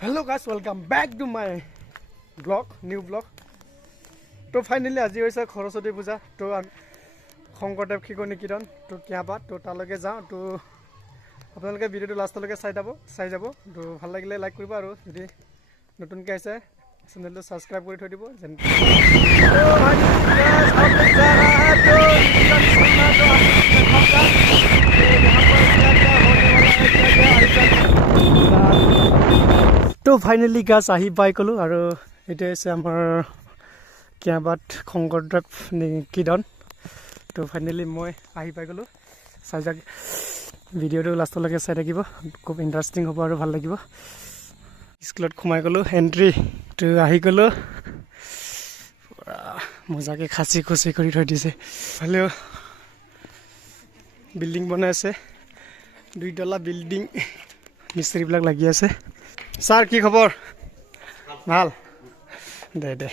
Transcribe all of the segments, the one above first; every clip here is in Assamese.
Hello guys, welcome back to my vlog, new vlog. तो फाइनली আজি হৈছে সৰস্বতী পূজা তো শংকৰদেৱ শিশু নিকেতন তো কিয়াপাত তো তালৈকে যাওঁ তো আপোনালোকে ভিডিঅ'টো লাষ্টলৈকে চাই যাব তো ভাল লাগিলে লাইক কৰিব আৰু যদি নতুনকৈ আহিছে চেনেলটো সাবস্ক্ৰাইব কৰি থৈ দিব যেন तो फाइनली गाছ আহি পাই গ'লো আৰু এটা আছে আমাৰ কিয়াপাত শংকৰদেৱ নিকেতন তো ফাইনেলি মই আহি পাই গ'লো চাই যাক ভিডিঅ'টো লাষ্টলৈকে চাই থাকিব খুব ইণ্টাৰেষ্টিং হ'ব আৰু ভাল লাগিব স্কুলত সোমাই গ'লো এণ্ট্ৰি তো আহি গ'লো মজাকে খাচি খুচি কৰি থৈ দিছে ভালেও বিল্ডিং বনাই আছে দুইতলা বিল্ডিং মিস্ত্ৰীবিলাক লাগি আছে ছাৰ কি খবৰ ভাল দে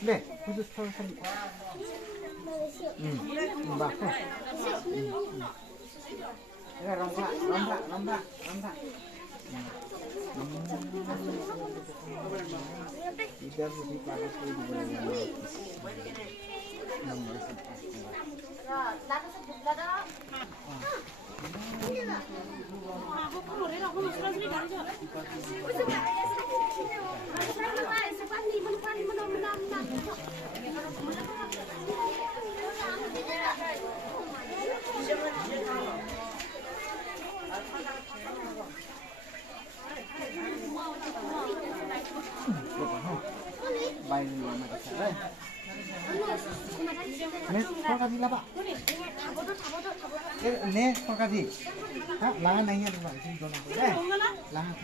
네, 그래서 털 맞고. 내가 럼바. 이대로 이 바로 네, 퍼가지 라봐. 네, 퍼가지. 아, 라가 나이야 누가 지금 이거 나고. 네. 라가.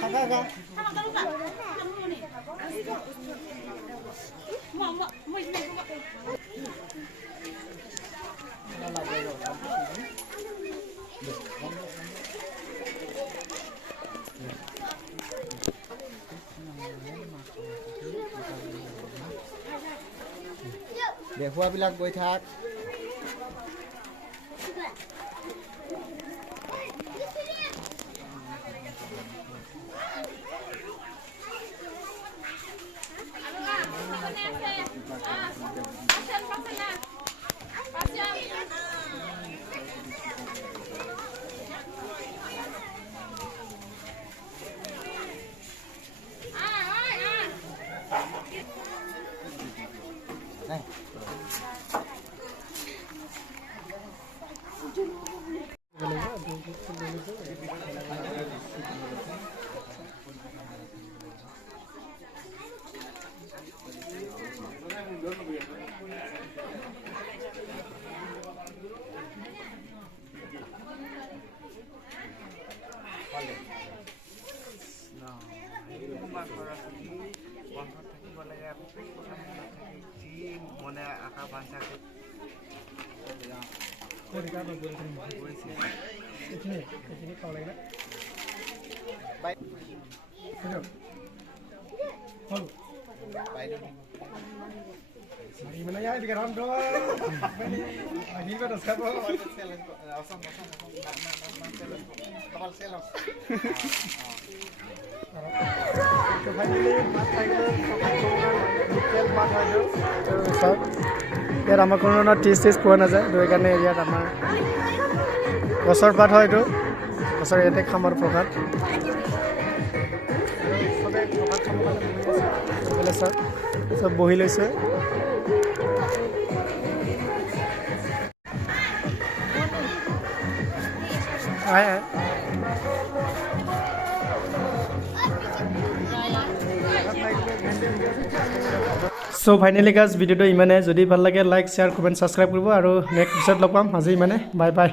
가가. বেহুৱাবিলাক গৈ থাক মনে আশা বাঞ্ছা ইয়াত আমাৰ কোনো ধৰণৰ টিজ পোৱা নাযায় তো সেইকাৰণে ইয়াত আমাৰ গছৰ পাত হয় এইটো গছৰ ইয়াতে খাম আৰু প্ৰসাদ চব বহি লৈছে So finally guys, video to imane jodi bhal lage like share comment subscribe korbo aru next episode log pam aji imane bye bye.